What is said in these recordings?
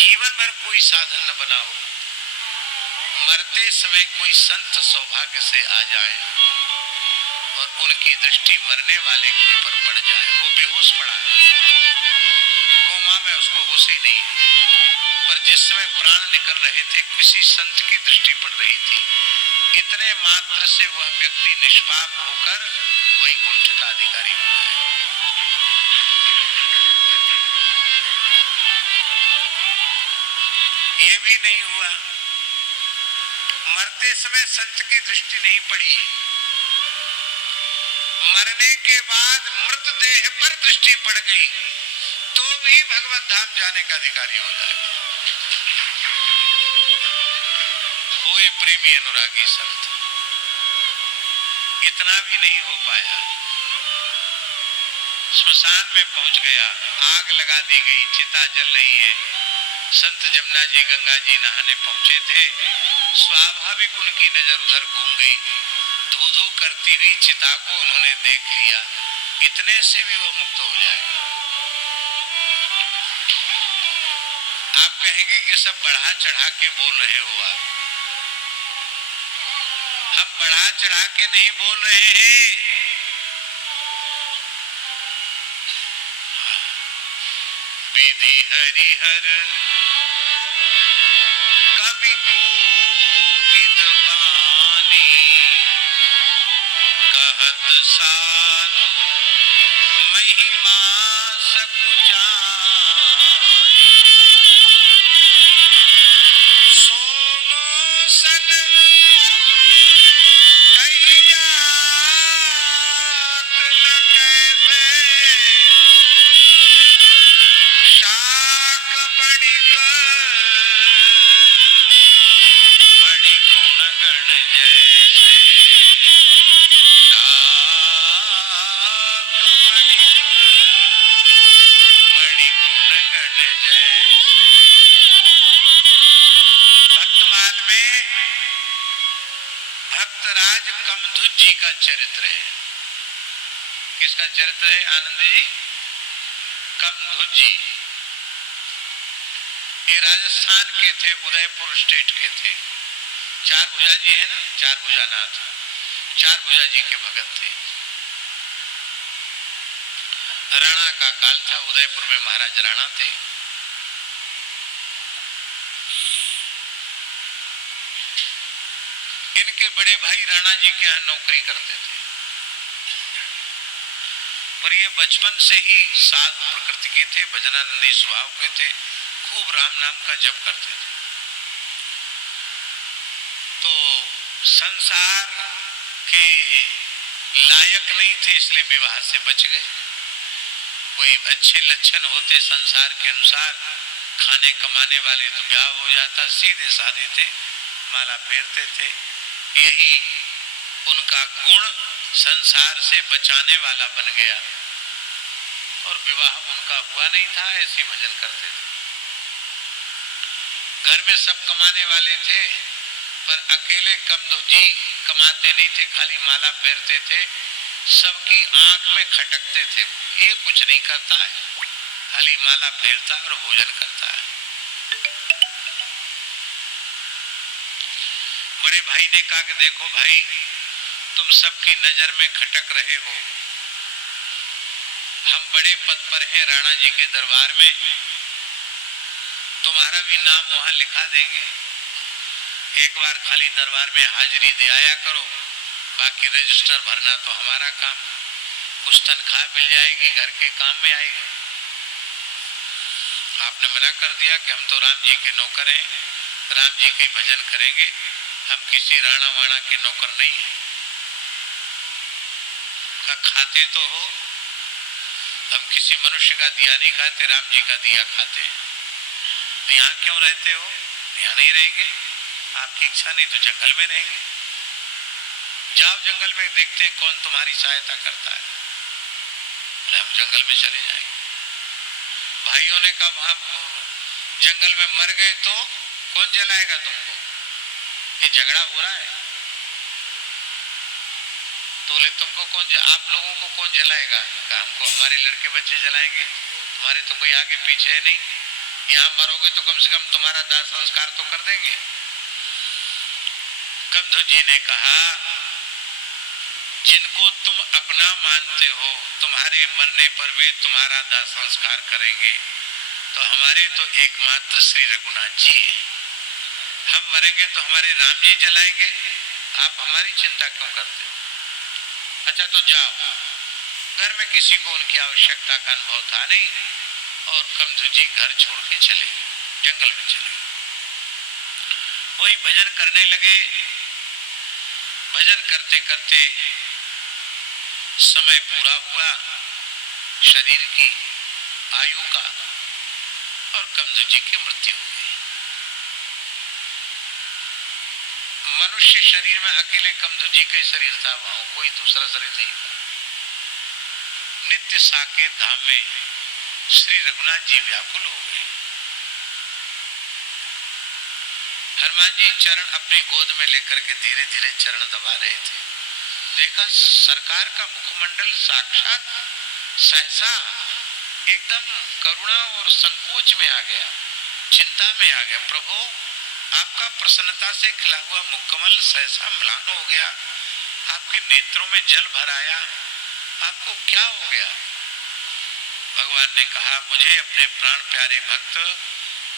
जीवन भर कोई साधन न बनाओ, मरते समय कोई संत सौभाग्य से आ जाए और उनकी दृष्टि मरने वाले के ऊपर पड़ जाए। वो बेहोश पड़ा है, कोमा में, उसको होश ही नहीं है, पर जिस समय प्राण निकल रहे थे किसी संत की दृष्टि पड़ रही थी, इतने मात्र से वह व्यक्ति निष्पाप होकर वैकुंठ का अधिकारी हो गया। ये भी नहीं हुआ, मरते समय संत की दृष्टि नहीं पड़ी, मरने के बाद मृतदेह पर दृष्टि पड़ गई तो भी भगवत धाम जाने का अधिकारी हो जाएगा। कोई प्रेमी अनुरागी संत, इतना भी नहीं हो पाया, स्मशान में पहुंच गया, आग लगा दी गई, चिता जल रही है, संत जमुना जी गंगा जी नहाने पहुंचे थे, स्वाभाविक उनकी नजर उधर घूम गई, धू धू करती हुई चिता को उन्होंने देख लिया, इतने से भी वो मुक्त हो जाएगा। आप कहेंगे कि सब बढ़ा चढ़ा के बोल रहे हो आप, हम बढ़ा चढ़ा के नहीं बोल रहे हैं, विधि हरिहर कवि को विद्वानी, कहत साधु महिमा सकुचानी, सोनो सन कही जात न कैसे, शाक बणिक मणि गुण गण जैसे, शाक बणिक मणि गुण गण जैसे। भक्तमाल में भक्तराज कमधुज जी का चरित्र है। किसका चरित्र है आनंद जी? कमधुज जी। ये राजस्थान के थे, उदयपुर स्टेट के थे। चार भुजा जी है ना, चार भुजा नाथ, चार भुजा जी के भगत थे। राणा का काल था, उदयपुर में महाराज राणा थे। इनके बड़े भाई राणा जी के यहाँ नौकरी करते थे, पर ये बचपन से ही साधु प्रकृति के थे, भजनानंदी स्वभाव के थे, खूब राम नाम का जप करते थे। तो संसार के लायक नहीं थे, इसलिए विवाह से बच गए। कोई अच्छे लक्षण होते संसार के अनुसार, खाने कमाने वाले, तो ब्याह हो जाता, सीधे साधे थे, माला फेरते थे। यही उनका गुण संसार से बचाने वाला बन गया और विवाह उनका हुआ नहीं था, ऐसे भजन करते थे। घर में सब कमाने वाले थे, पर अकेले कमधुज जी कमाते नहीं थे, खाली माला फेरते थे, सबकी आंख में खटकते थे। ये कुछ नहीं करता है, खाली माला फेरता और भोजन करता है। बड़े भाई ने कहा कि देखो भाई, तुम सबकी नजर में खटक रहे हो, हम बड़े पद पर हैं राणा जी के दरबार में, तुम्हारा भी नाम वहां लिखा देंगे, एक बार खाली दरबार में हाजिरी दे आया करो, बाकी रजिस्टर भरना तो हमारा काम, कुछ तनख्वाह मिल जाएगी, घर के काम में आएगी। आपने मना कर दिया कि हम तो राम जी के नौकर हैं, राम जी के भजन करेंगे, हम किसी राणा वाणा के नौकर नहीं हैं। खाते तो हो, हम किसी मनुष्य का दिया नहीं खाते, राम जी का दिया खाते हैं। तो यहाँ क्यों रहते हो? यहाँ नहीं रहेंगे, आपकी इच्छा नहीं तो जंगल में रहेंगे, जाओ जंगल में, देखते हैं कौन तुम्हारी सहायता करता है। बोले हम जंगल में चले जाएंगे। भाइयों ने कहा वहां जंगल में मर गए तो कौन जलाएगा तुमको? ये झगड़ा हो रहा है। तो बोले तुमको कौन, आप लोगों को कौन जलाएगा? हमको हमारे लड़के बच्चे जलाएंगे, तुम्हारे तो कोई आगे पीछे है नहीं, यहाँ मरोगे तो कम से कम तुम्हारा दाह संस्कार तो कर देंगे। कंधु जी ने कहा, जिनको तुम अपना मानते हो, तुम्हारे मरने पर वे तुम्हारा दाह संस्कार करेंगे, तो हमारे तो एकमात्र श्री रघुनाथ जी हैं। हम मरेंगे तो हमारे राम जी जलाएंगे, आप हमारी चिंता क्यों करते हो? अच्छा तो जाओ। घर में किसी को उनकी आवश्यकता का अनुभव था नहीं और कंधु जी घर छोड़ के चले, जंगल में चले। वहीं भजन करने लगे। भजन करते करते समय पूरा हुआ शरीर की आयु का और कंधु जी की मृत्यु हो गई। मनुष्य शरीर में अकेले कंधु जी का शरीर था, वहां कोई दूसरा शरीर नहीं था। नित्य साकेत धाम में श्री रघुनाथ जी व्याकुल हो गए। हनुमान जी चरण अपनी गोद में लेकर के धीरे धीरे चरण दबा रहे थे। देखा सरकार का मुखमंडल साक्षात सहसा एकदम करुणा और संकोच में आ गया, चिंता में आ गया। प्रभु आपका प्रसन्नता से खिला हुआ मुखकमल सहसा म्लान हो गया, आपके नेत्रों में जल भर आया, आपको क्या हो गया? भगवान ने कहा, मुझे अपने प्राण प्यारे भक्त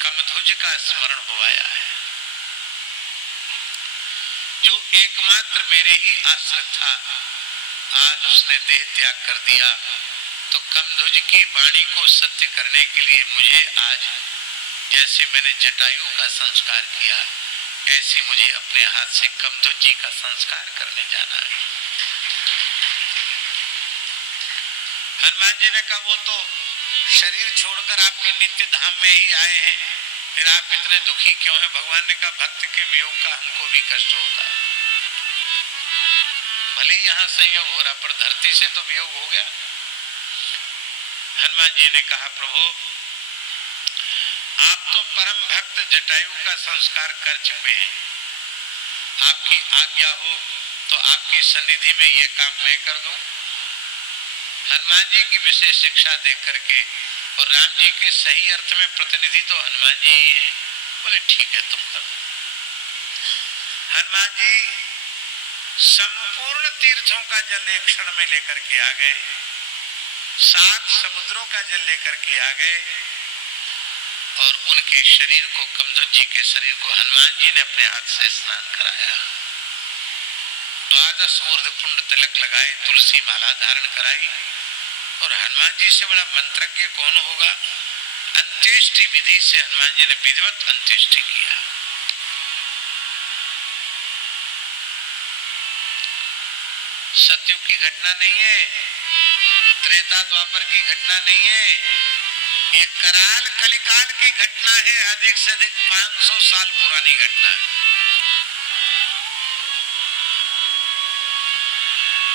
कमध्वज का स्मरण हो आया है, जो एकमात्र मेरे ही आश्रित था, आज उसने देह त्याग कर दिया। तो कमध्वज की वाणी को सत्य करने के लिए मुझे आज जैसे मैंने जटायु का संस्कार किया, ऐसे मुझे अपने हाथ से कमध्वज जी का संस्कार करने जाना है। हनुमान जी ने कहा, वो तो शरीर छोड़कर आपके नित्य धाम में ही आए हैं, फिर आप इतने दुखी क्यों हैं? भगवान ने कहा, भक्त के वियोग का हमको भी कष्ट होता है। भले ही यहाँ संयोग हो रहा, पर धरती से तो वियोग हो गया। हनुमान जी ने कहा, प्रभु आप तो परम भक्त जटायु का संस्कार कर चुके हैं, आपकी आज्ञा हो तो आपकी सन्निधि में ये काम मैं कर दूं। हनुमान जी की विशेष शिक्षा देख करके और राम जी के सही अर्थ में प्रतिनिधि तो हनुमान जी ही हैं, बोले ठीक है तुम कर दो। हनुमान जी संपूर्ण तीर्थों का जल एक क्षण में लेकर के आ गए, 7 समुद्रों का जल लेकर के आ गए और उनके शरीर को, कमध्वज जी के शरीर को हनुमान जी ने अपने हाथ से स्नान कराया। 12 ऊर्ध्व पुंड तिलक लगाए, तुलसी माला धारण कराई। और हनुमान जी से बड़ा मंत्रज्ञ कौन होगा? अंत्येष्टि विधि से हनुमान जी ने विधिवत अंत्येष्टि किया। सतयुग की घटना नहीं है, त्रेता द्वापर की घटना नहीं है, ये कराल कलिकाल की घटना है, अधिक से अधिक 500 साल पुरानी घटना है।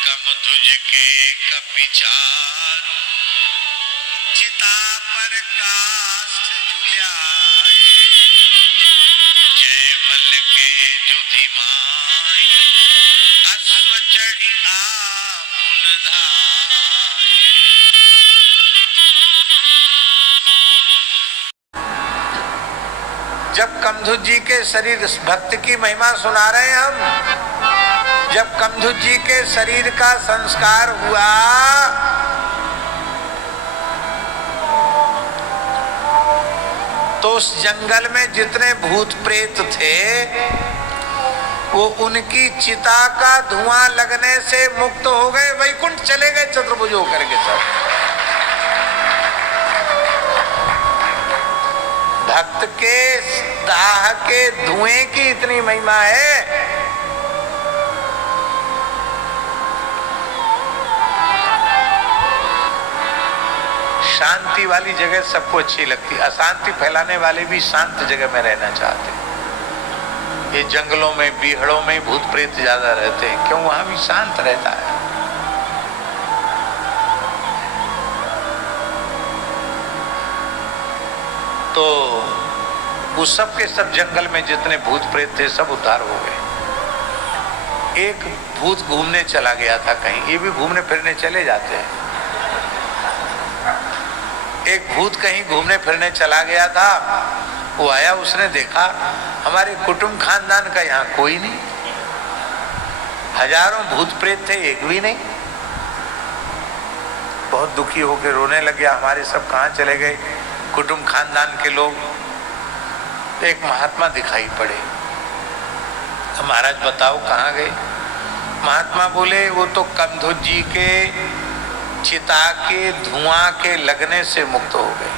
कमध्वज के कपिचारु चिता पर काष्ठ जुलियाए, जयमल के जुधिमाई अश्व चढ़ी आपुन धाये। जब कमध्वज जी के शरीर, भक्त की महिमा सुना रहे हैं हम, जब कमध्वज जी के शरीर का संस्कार हुआ तो उस जंगल में जितने भूत प्रेत थे वो उनकी चिता का धुआं लगने से मुक्त हो गए, वैकुंठ चले गए चतुर्भुज होकर के सब। भक्त के दाह के धुएं की इतनी महिमा है। शांति वाली जगह सबको अच्छी लगती, अशांति फैलाने वाले भी शांत जगह में रहना चाहते हैं। ये जंगलों में, बीहड़ों में भूत प्रेत ज्यादा रहते हैं, क्यों? वहां भी शांत रहता है। तो उस सब के सब जंगल में जितने भूत प्रेत थे सब उद्धार हो गए। एक भूत घूमने चला गया था कहीं, ये भी घूमने फिरने चले जाते हैं। एक भूत कहीं घूमने फिरने चला गया था, वो आया, उसने देखा हमारे कुटुंब खानदान का यहाँ कोई नहीं, हजारों भूत प्रेत थे, एक भी नहीं। बहुत दुखी होकर रोने लग गया, हमारे सब कहाँ चले गए कुटुंब खानदान के लोग। एक महात्मा दिखाई पड़े, तो महाराज बताओ कहाँ गए? महात्मा बोले वो तो कंधुज जी के चिता के धुआं के लगने से मुक्त हो गए।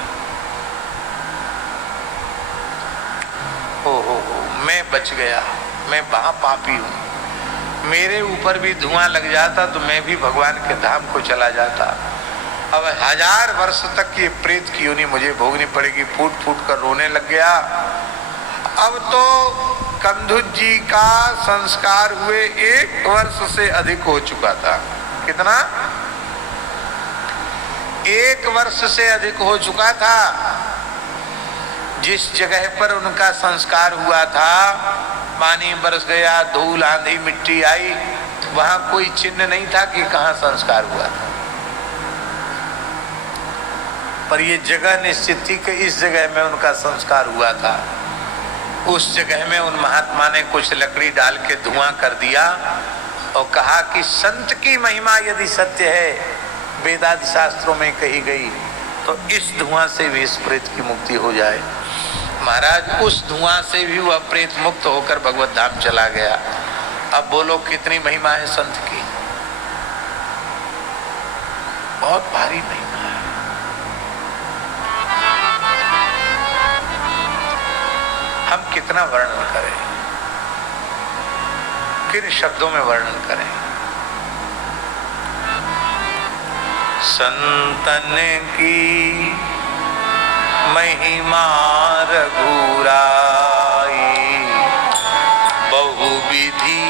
हो, मैं बच गया, मैं बड़ा पापी हूं, मेरे ऊपर भी धुआं लग जाता तो मैं भी भगवान के धाम को चला जाता। अब 1000 वर्ष तक ये प्रेत की योनि मुझे भोगनी पड़ेगी। फूट फूट कर रोने लग गया। अब तो कंधुज जी का संस्कार हुए 1 वर्ष से अधिक हो चुका था। कितना? 1 वर्ष से अधिक हो चुका था। जिस जगह पर उनका संस्कार हुआ था, पानी बरस गया, धूल आंधी मिट्टी आई, वहां कोई चिन्ह नहीं था कि कहां संस्कार हुआ था। पर ये जगह निश्चित थी कि इस जगह में उनका संस्कार हुआ था। उस जगह में उन महात्मा ने कुछ लकड़ी डाल के धुआं कर दिया और कहा कि संत की महिमा यदि सत्य है, वेदादि शास्त्रों में कही गई, तो इस धुआं से भी इस प्रेत की मुक्ति हो जाए। महाराज उस धुआं से भी वह प्रेत मुक्त होकर भगवत धाम चला गया। अब बोलो कितनी महिमा है संत की? बहुत भारी महिमा है। हम कितना वर्णन करें, किन शब्दों में वर्णन करें? संतन की महिमा रघुराई, बहुविधि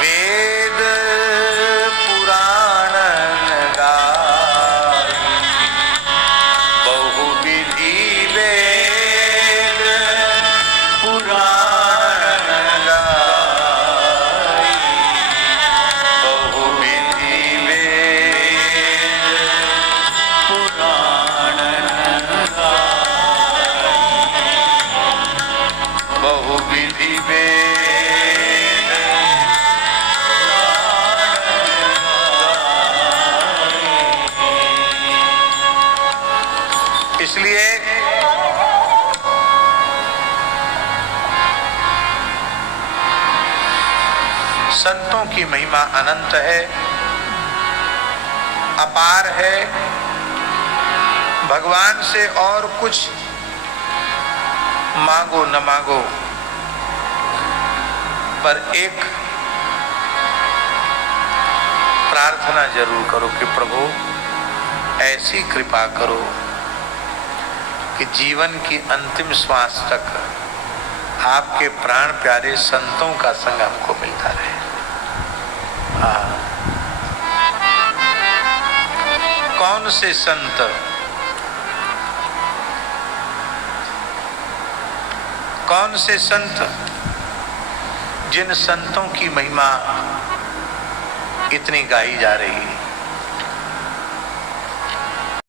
वेद पुराण गाई, बहुविधि वेद पुराण गाई, बहुविधि वेद पुराण बहुविधि वेद इसलिए संतों की महिमा अनंत है, अपार है। भगवान से और कुछ मांगो न मांगो, पर एक प्रार्थना जरूर करो कि प्रभु ऐसी कृपा करो कि जीवन की अंतिम श्वास तक आपके प्राण प्यारे संतों का संग हमको मिलता रहे। कौन से संत? कौन से संत? जिन संतों की महिमा इतनी गाई जा रही है।